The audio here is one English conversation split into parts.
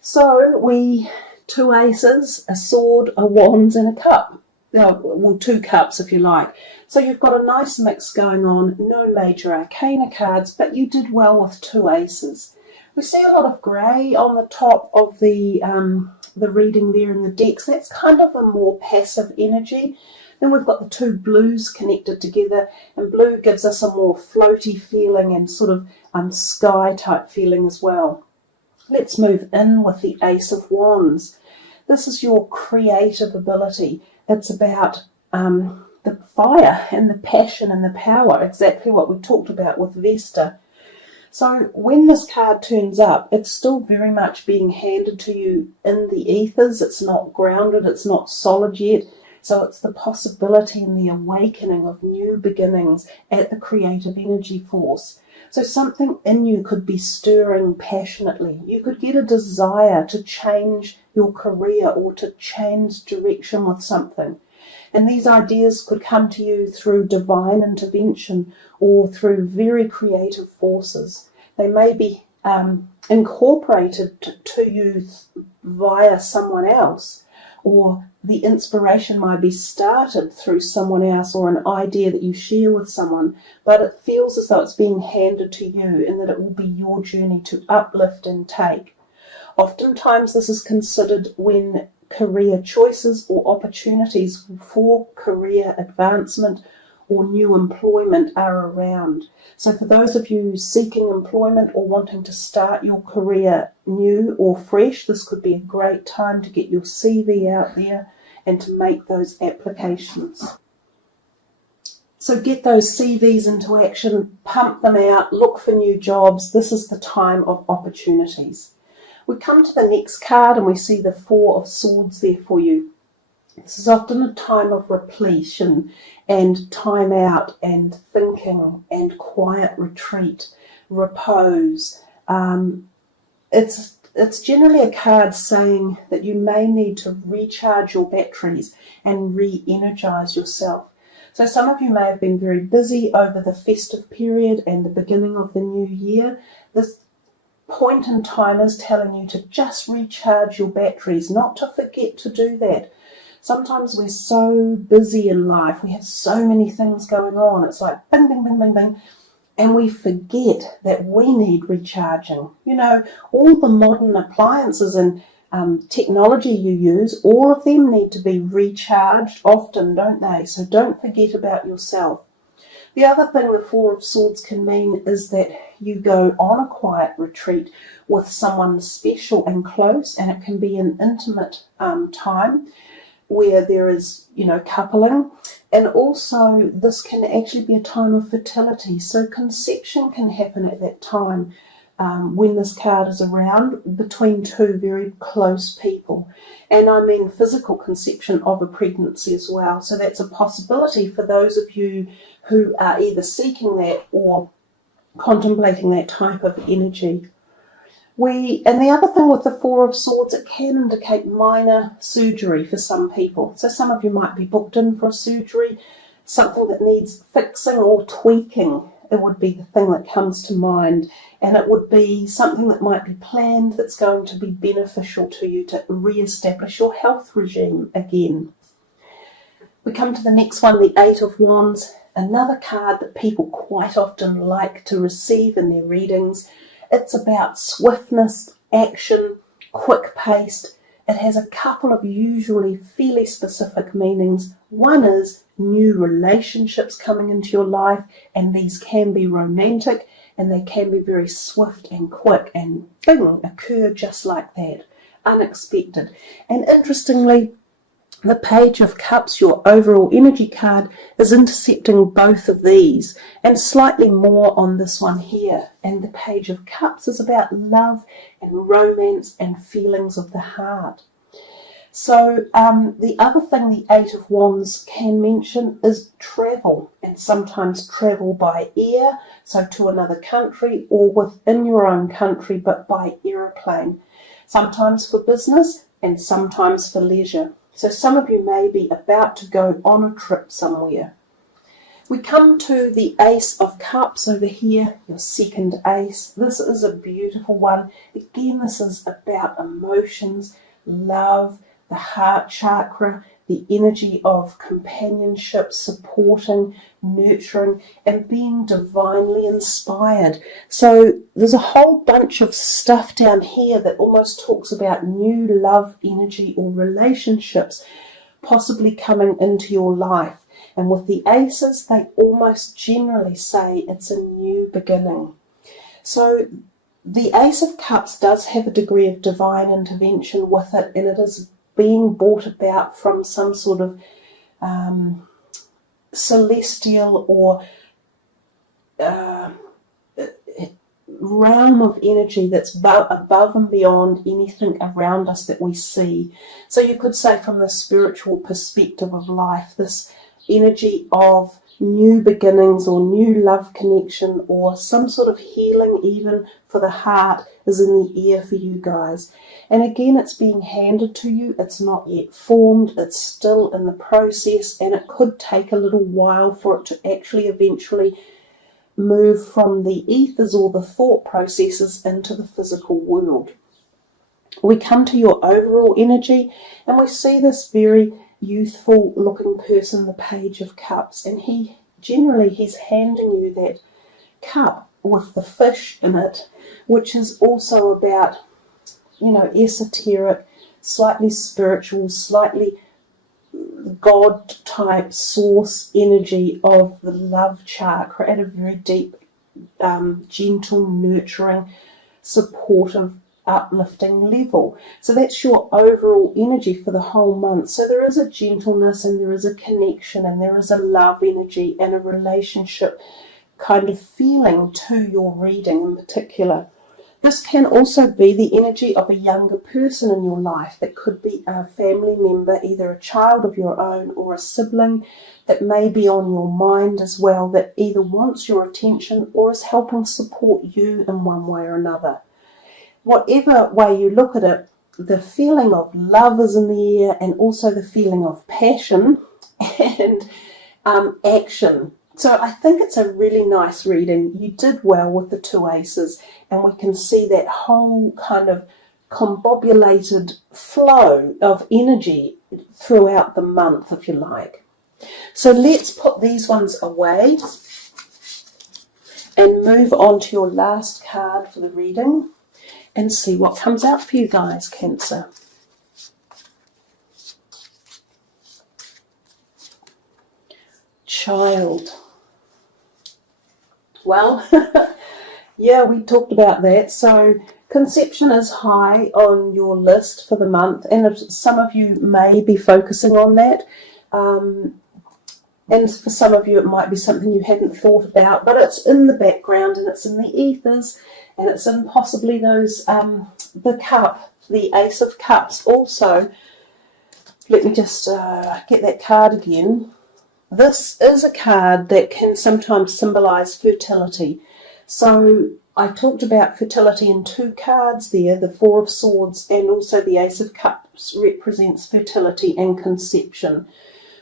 So two aces, a sword, a wands and a cup. Well, two cups if you like. So you've got a nice mix going on, no major arcana cards, but you did well with two aces. We see a lot of grey on the top of the reading there in the decks. That's kind of a more passive energy. Then we've got the two blues connected together, and blue gives us a more floaty feeling and sort of sky type feeling as well. Let's move in with the Ace of Wands. This is your creative ability. It's about the fire and the passion and the power, exactly what we talked about with Vesta. So when this card turns up, it's still very much being handed to you in the ethers. It's not grounded, it's not solid yet. So it's the possibility and the awakening of new beginnings at the creative energy force. So something in you could be stirring passionately. You could get a desire to change your career or to change direction with something. And these ideas could come to you through divine intervention or through very creative forces. They may be incorporated to you via someone else, or the inspiration might be started through someone else or an idea that you share with someone, but it feels as though it's being handed to you and that it will be your journey to uplift and take. Oftentimes this is considered when career choices or opportunities for career advancement or new employment are around. So for those of you seeking employment or wanting to start your career new or fresh, this could be a great time to get your CV out there and to make those applications. So get those CVs into action, pump them out, look for new jobs. This is the time of opportunities. We come to the next card and we see the Four of Swords there for you. This is often a time of repletion and time out and thinking and quiet retreat, repose. It's generally a card saying that you may need to recharge your batteries and re-energize yourself. So some of you may have been very busy over the festive period and the beginning of the new year. This point in time is telling you to just recharge your batteries, not to forget to do that. Sometimes we're so busy in life, we have so many things going on, it's like bing, bing, bing, bing, bing, and we forget that we need recharging. You know, all the modern appliances and technology you use, all of them need to be recharged often, don't they? So don't forget about yourself. The other thing the Four of Swords can mean is that you go on a quiet retreat with someone special and close, and it can be an intimate time where there is, coupling. And also this can actually be a time of fertility. So conception can happen at that time when this card is around between two very close people. And I mean physical conception of a pregnancy as well. So that's a possibility for those of you who are either seeking that or contemplating that type of energy. And the other thing with the Four of Swords, it can indicate minor surgery for some people. So some of you might be booked in for a surgery, something that needs fixing or tweaking. It would be the thing that comes to mind. And it would be something that might be planned that's going to be beneficial to you to re-establish your health regime again. We come to the next one, the Eight of Wands, another card that people quite often like to receive in their readings. It's about swiftness, action, quick-paced. It has a couple of usually fairly specific meanings. One is new relationships coming into your life, and these can be romantic, and they can be very swift and quick and bing, occur just like that, unexpected. And interestingly, the Page of Cups, your overall energy card, is intercepting both of these, and slightly more on this one here. And the Page of Cups is about love and romance and feelings of the heart. So the other thing the Eight of Wands can mention is travel, and sometimes travel by air, so to another country, or within your own country, but by aeroplane. Sometimes for business and sometimes for leisure. So some of you may be about to go on a trip somewhere. We come to the Ace of Cups over here, your second ace. This is a beautiful one. Again, this is about emotions, love, the heart chakra, the energy of companionship, supporting, nurturing, and being divinely inspired. So there's a whole bunch of stuff down here that almost talks about new love energy or relationships possibly coming into your life. And with the aces, they almost generally say it's a new beginning. So the Ace of Cups does have a degree of divine intervention with it, and it is being brought about from some sort of celestial or realm of energy that's above and beyond anything around us that we see. So you could say from the spiritual perspective of life, this energy of new beginnings or new love connection or some sort of healing even for the heart is in the air for you guys. And again, it's being handed to you. It's not yet formed. It's still in the process, and it could take a little while for it to actually eventually move from the ethers or the thought processes into the physical world. We come to your overall energy, and we see this very youthful looking person, the Page of Cups, and he's handing you that cup with the fish in it, which is also about, esoteric, slightly spiritual, slightly God type source energy of the love chakra at a very deep, gentle, nurturing, supportive, uplifting level. So that's your overall energy for the whole month. So there is a gentleness, and there is a connection, and there is a love energy and a relationship kind of feeling to your reading in particular. This can also be the energy of a younger person in your life. That could be a family member, either a child of your own or a sibling that may be on your mind as well, that either wants your attention or is helping support you in one way or another. Whatever way you look at it, the feeling of love is in the air, and also the feeling of passion and action. So I think it's a really nice reading. You did well with the two aces, and we can see that whole kind of combobulated flow of energy throughout the month, if you like. So let's put these ones away and move on to your last card for the reading and see what comes out for you guys, Cancer. Child. Well, yeah, we talked about that. So conception is high on your list for the month, and some of you may be focusing on that. And for some of you, it might be something you hadn't thought about, but it's in the background, and it's in the ethers, and it's in possibly those, the cup, the Ace of Cups also. Let me just get that card again. This is a card that can sometimes symbolize fertility. So I talked about fertility in two cards there, the Four of Swords, and also the Ace of Cups represents fertility and conception.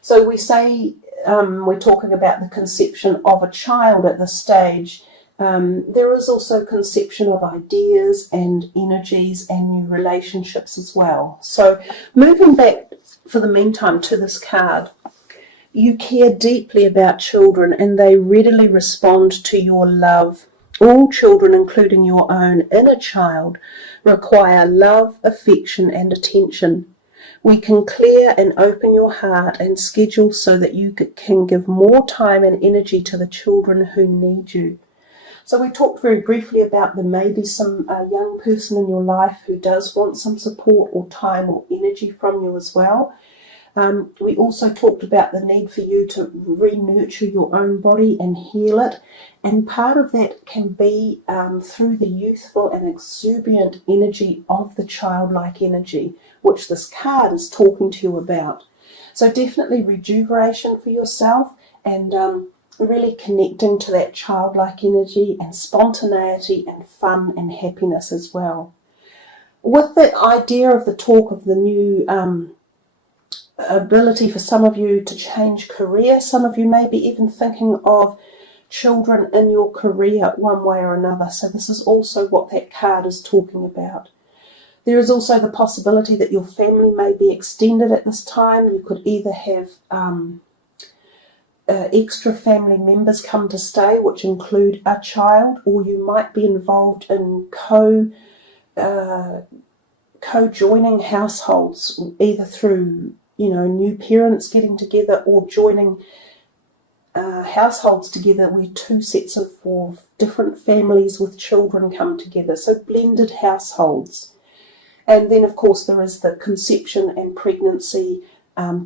So we say we're talking about the conception of a child at this stage. There is also conception of ideas and energies and new relationships as well. So moving back for the meantime to this card, you care deeply about children, and they readily respond to your love. All children, including your own inner child, require love, affection, and attention. We can clear and open your heart and schedule so that you can give more time and energy to the children who need you. So we talked very briefly about there may be some young person in your life who does want some support or time or energy from you as well. We also talked about the need for you to re-nurture your own body and heal it. And part of that can be through the youthful and exuberant energy of the childlike energy, which this card is talking to you about. So definitely rejuvenation for yourself, and really connecting to that childlike energy and spontaneity and fun and happiness as well. With the idea of the talk of the new ability for some of you to change career. Some of you may be even thinking of children in your career one way or another. So this is also what that card is talking about. There is also the possibility that your family may be extended at this time. You could either have extra family members come to stay, which include a child, or you might be involved in co-joining households, either through new parents getting together or joining households together where two sets of different families with children come together, so blended households. And then, of course, there is the conception and pregnancy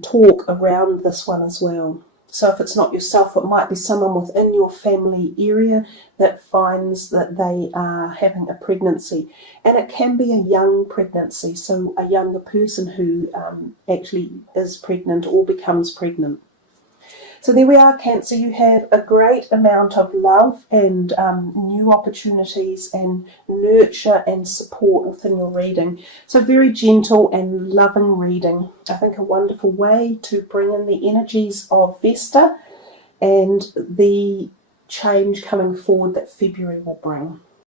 talk around this one as well. So if it's not yourself, it might be someone within your family area that finds that they are having a pregnancy. And it can be a young pregnancy, so a younger person who actually is pregnant or becomes pregnant. So there we are, Cancer. You have a great amount of love and new opportunities and nurture and support within your reading. So very gentle and loving reading. I think a wonderful way to bring in the energies of Vesta and the change coming forward that February will bring.